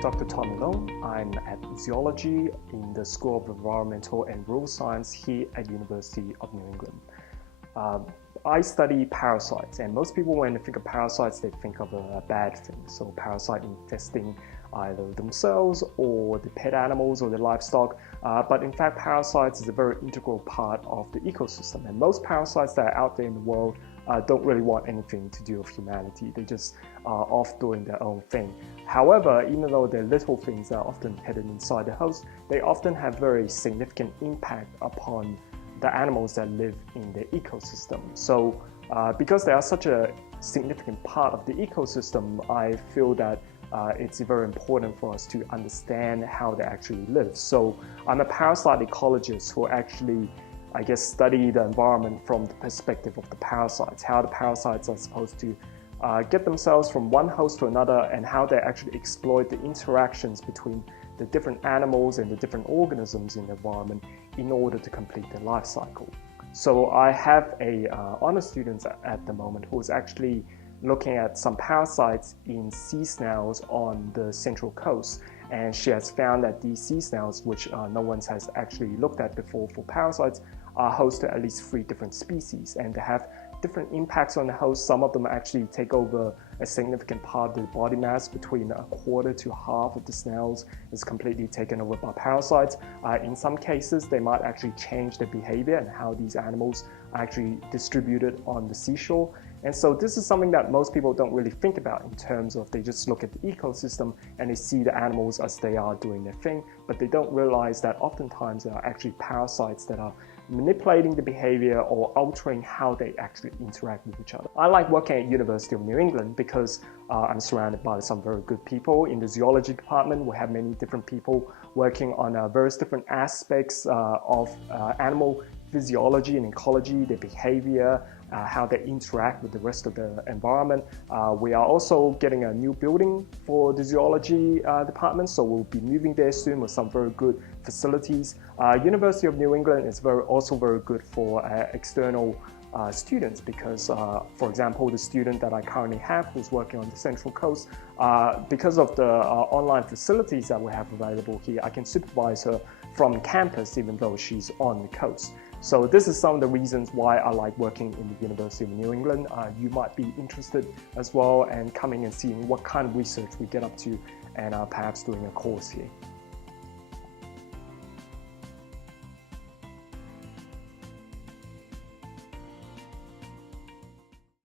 Dr. Tommy Leung. I'm at Zoology in the School of Environmental and Rural Science here at University of New England. I study parasites, and most people, when they think of parasites, they think of a bad thing. So parasite infesting either themselves or the pet animals or the livestock. But in fact, parasites is a very integral part of the ecosystem. And most parasites that are out there in the world don't really want anything to do with humanity. They just are off doing their own thing. However, even though they're little things that are often hidden inside the host, they often have very significant impact upon the animals that live in the ecosystem. So because they are such a significant part of the ecosystem, I feel that it's very important for us to understand how they actually live. So I'm a parasite ecologist who actually, study the environment from the perspective of the parasites, how the parasites are supposed to get themselves from one host to another, and how they actually exploit the interactions between the different animals and the different organisms in the environment in order to complete their life cycle. So I have a honor student at the moment who is actually looking at some parasites in sea snails on the Central Coast, and she has found that these sea snails, which no one has actually looked at before for parasites, are host to at least 3 different species, and they have different impacts on the host. Some of them actually take over a significant part of the body mass. Between a quarter to half of the snails is completely taken over by parasites. In some cases, they might actually change their behavior and how these animals are actually distributed on the seashore. And so this is something that most people don't really think about in terms of they just look at the ecosystem and they see the animals as they are doing their thing, but they don't realize that oftentimes there are actually parasites that are manipulating the behavior or altering how they actually interact with each other. I like working at University of New England because I'm surrounded by some very good people. In the zoology department, we have many different people working on various different aspects of animal physiology and ecology, their behavior, how they interact with the rest of the environment. We are also getting a new building for the zoology department, so we'll be moving there soon with some very good facilities. University of New England is also very good for external students because, for example, the student that I currently have who's working on the Central Coast, because of the online facilities that we have available here, I can supervise her from campus even though she's on the coast. So this is some of the reasons why I like working in the University of New England. You might be interested as well and coming and seeing what kind of research we get up to and perhaps doing a course here.